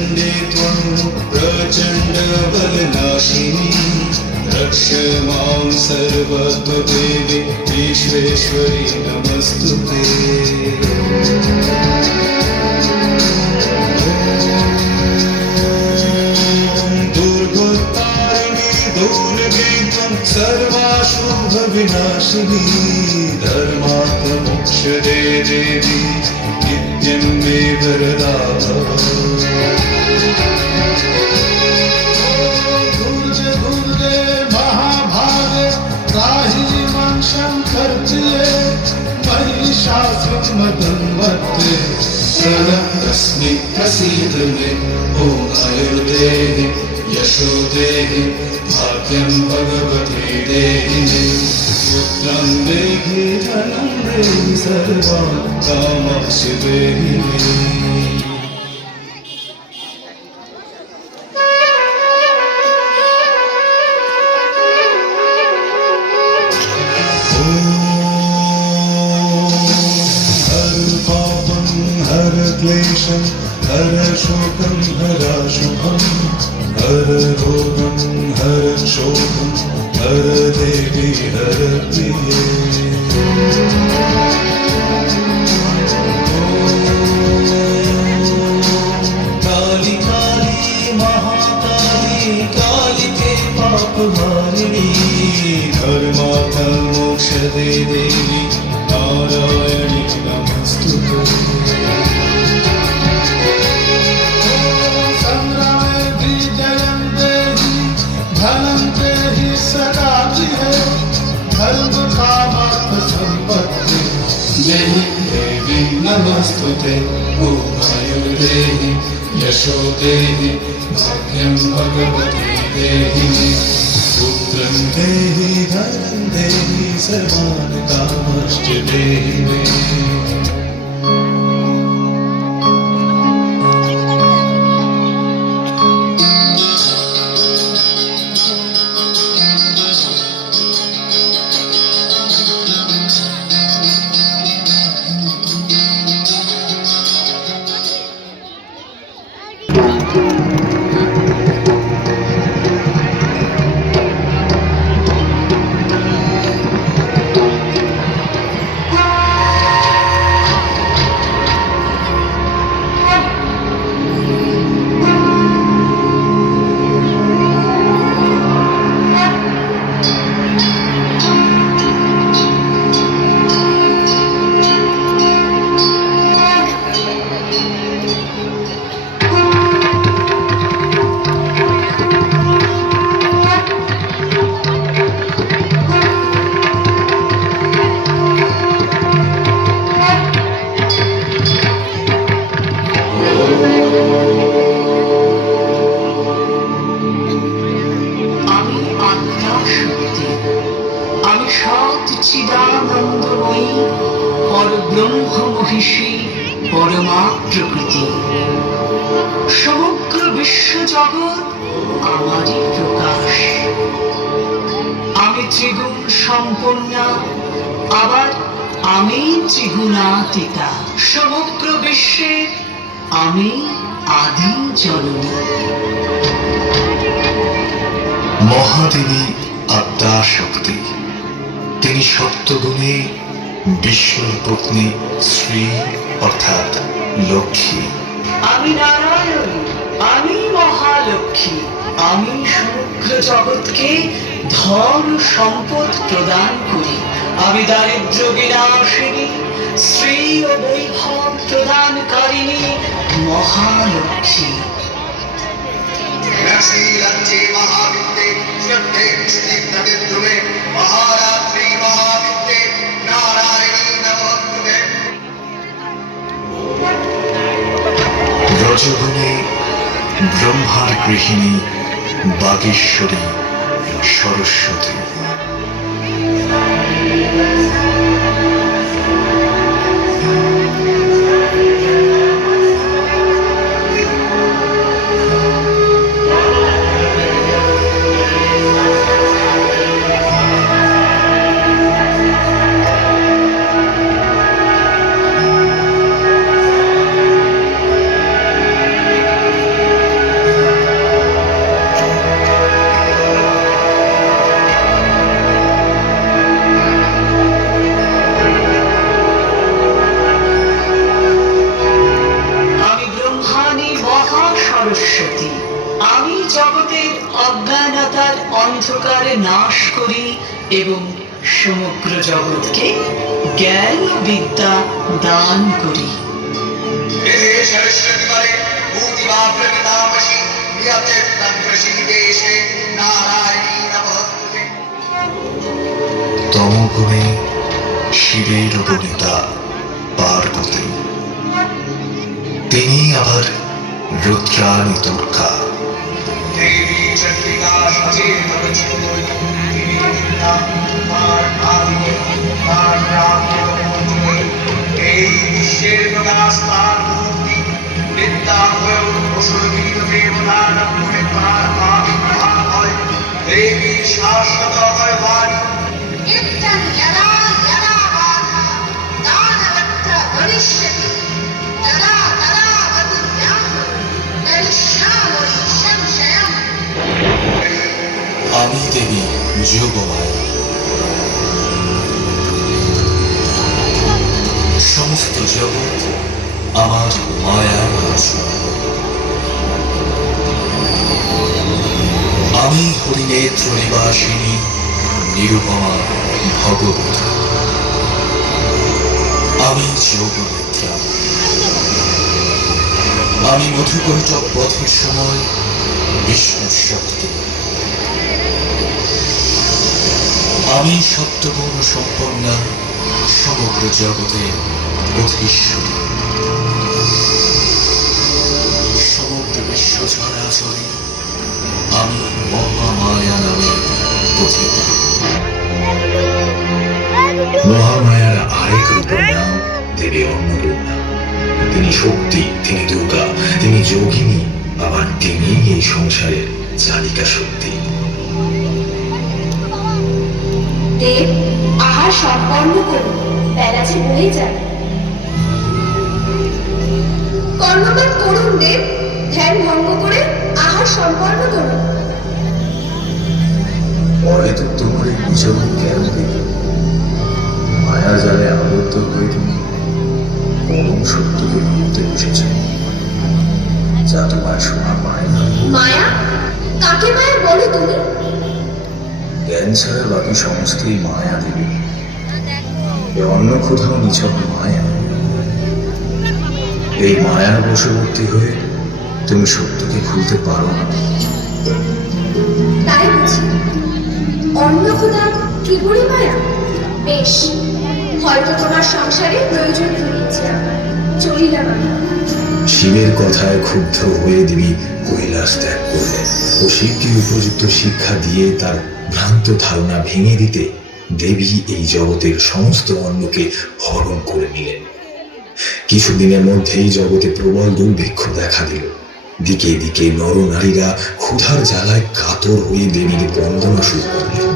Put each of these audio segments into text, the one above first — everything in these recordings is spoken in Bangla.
चण्डे त्वं प्रचण्ड बलनाशिनी रक्ष मां सर्वत्वदेवी विश्वेश्वरी नमस्तुते। सर्वाशुभविनाशिनी धर्मार्थमोक्षदे देवी नित्यं मे वरदा भव। दुर्गे दुर्गे महाभागे त्राहि मां शङ्करप्रिये महिषासुरमर्दनवते प्रणतस्मै प्रसीद मे ॐ आयुर्देहि यशो देहि भाग्यं भगवती देहि मे पुत्रं देहि धनं देहि सर्वान् कामांश्च देहि मे। हर क्लेशं हर शोकं हराशुभं हर रोगं हर शोकं हर देवी हर प्रिये। काली काली महाकाली कालिके पापहारिणी धर्मार्थ मोक्षदे देवी नारायणी नमस्तुते। संग्रामे विजयं देहि धनं देहि सदा जिहे धर्म कामार्थ संपत्ति देहि देवी नमस्तुते। ॐ आयुर्देहि यशो देहि भाग्यं भगवती देहि मे पुत्रं देहि धनं देहि सर्वान् कामांश्च देहि मे। পরমা প্রকৃতি সমগ্র বিশ্ব জগৎ আমারই প্রকাশ। আমি ত্রিগুণ সম্পন্না, আবার আমি ত্রিগুণাতীতা। সমগ্র বিশ্বে আমি আদি জননী। মহাদেবী আদ্যা শক্তি, তিনি সপ্তগুণে বিষ্ণুর পত্নী শ্রী অর্থাৎ লক্ষ্মী। আমি নারায়ণ, আমি মহালক্ষ্মী। আমি সমগ্র জগৎকে ধন সম্পদ প্রদান করি। আমি দারিদ্র্য বিনাশিনী, শ্রী ও বৈভব প্রদানকারিণী মহালক্ষ্মী। রজগুণে ব্রহ্মার গৃহিণী বাগীশ্বরী সরস্বতী। সরস্বতী। আমি জগতের অজ্ঞানতার অন্ধকার নাশ করি এবং সমগ্র জগৎকে জ্ঞান ও বিদ্যা দান করি। তমগুণে শিবের উপনেতা পার্বতী, তিনি আবার রুদ্রাণী দুর্গা। এই বিশ্বের প্রকাশ তার মূর্তি, বিদ্যা হয়েও অসুরবিদ দেবতার নামে তার আবির্ভাব হয়। দেবীর শাশ্বত হয় বাণী। नित्यं यदा यदा बाधा दानवत्र भविष्यति तदा तदा वदुर्यां करिष्यामि संशयम्। আমি দেবী যোগমায়া, সমস্ত জগৎ আমার মায়ায় আছে। আমি হরিনেত্র নিবাসিনী নিরুপমা ভগবতী। আমি যোগনেত্রা। আমি মধুকৈটব পথের সময় বিষ্ণু শক্তি। আমি সত্যগুণ সম্পন্ন সমগ্র জগতে অধীশ্বরী। সমগ্র বিশ্ব চরাচরে আমি মহামায়া নামে কথিত। মহামায়ার আরেক রূপের নাম দেবী অন্নপূর্ণা। তিনি শক্তি, তিনি দুর্গা, তিনি যোগিনী, আবার তিনি এই সংসারের চালিকা শক্তি। দেব, আহার সম্পন্ন করুন, বেলা যে হয়ে যাবে। কর্ণপাত করুন দেব, ধ্যান ভঙ্গ করে আহার সম্পন্ন করুন। পরে তো তোমার এই বিচরণ কেন দেখি? মায়ার জালে আবদ্ধ হয়ে তুমি পরম সত্যকে ভুলতে বসেছ, যা তোমার শোনা পায় না। মায়া? কাকে মায়া বলো তুমি? জ্ঞান ছাড়া বাকি সমস্তই মায়া দেবী। এ অন্য কোথাও নিছক মায়া। এই মায়ার বশবর্তী হয়ে তুমি সত্যকে খুলতে পারো না। তাই বুঝি অন্য খোদা ত্রিপুরী মায়া? বেশ, হয়তো তোমার সংসারে প্রয়োজন হয়েছে আমার, চলিলাম আমি। শিবের কথায় ক্ষুব্ধ হয়ে দেবী কৈলাস ত্যাগ করলেন ও শিবকে উপযুক্ত শিক্ষা দিয়ে তার ভ্রান্ত ধারণা ভেঙে দিতে দেবী এই জগতের সমস্ত অন্নকে হরণ করে নিলেন। কিছুদিনের মধ্যেই জগতে প্রবল দুর্ভিক্ষ দেখা দিল। দিকে দিকে নরনারীরা ক্ষুধার জ্বালায় কাতর হয়ে দেবীর বন্দনা শুরু করলেন।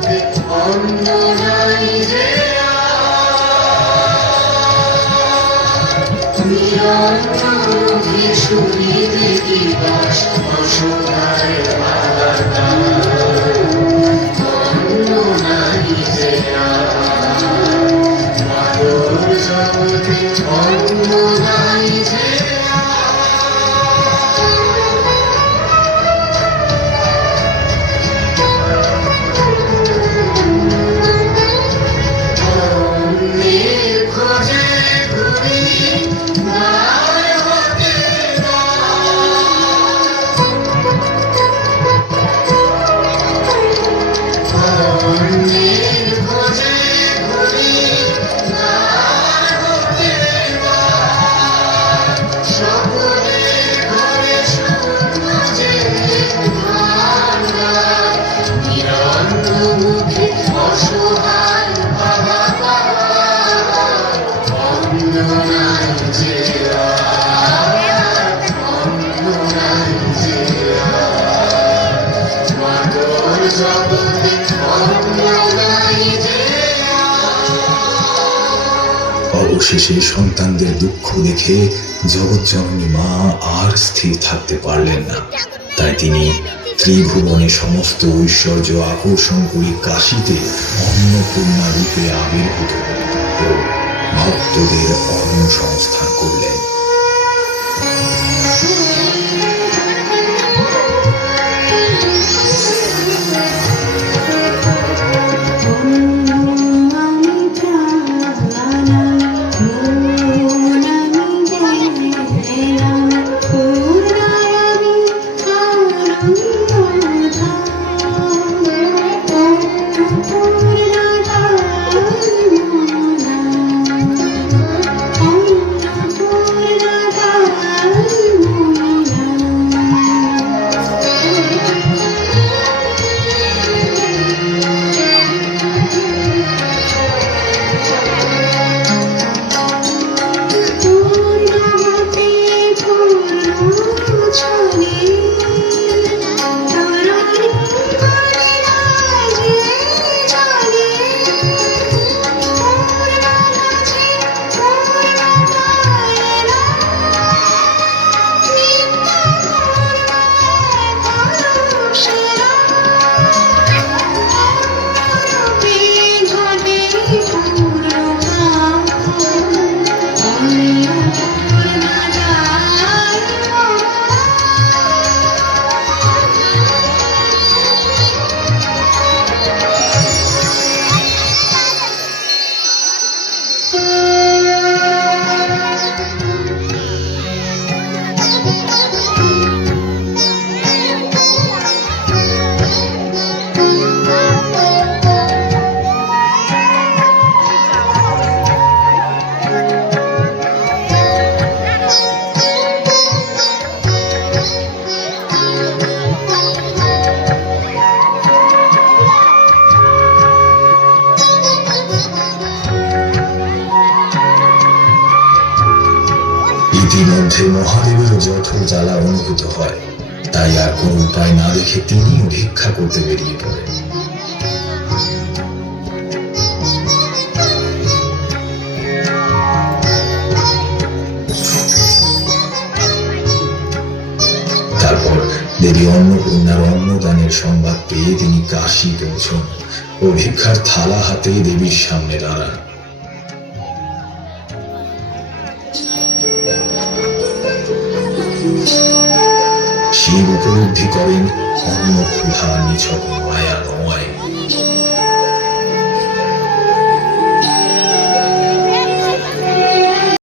অবশেষে সন্তানদের দুঃখ দেখে জগৎজননী মা আর স্থির থাকতে পারলেন না। তাই তিনি ত্রিভুবনে সমস্ত ঐশ্বর্য আকর্ষণ করে কাশীতে অন্নপূর্ণা রূপে আবির্ভূত ও ভক্তদের অন্ন সংস্থান করলেন। মহাদেবেরও জঠর জ্বালা অনুভূত হয়, তাই আর কোনো উপায় না দেখে তিনিও ভিক্ষা করতে বেরিয়ে পড়েন। তারপর দেবী অন্নপূর্ণার অন্নদানের সংবাদ পেয়ে তিনি কাশী পৌঁছন ও ভিক্ষার থালা হাতে দেবীর সামনে দাঁড়ান। শিব উপলব্ধি করেন অন্ন ক্ষুধা নিছক মায়া,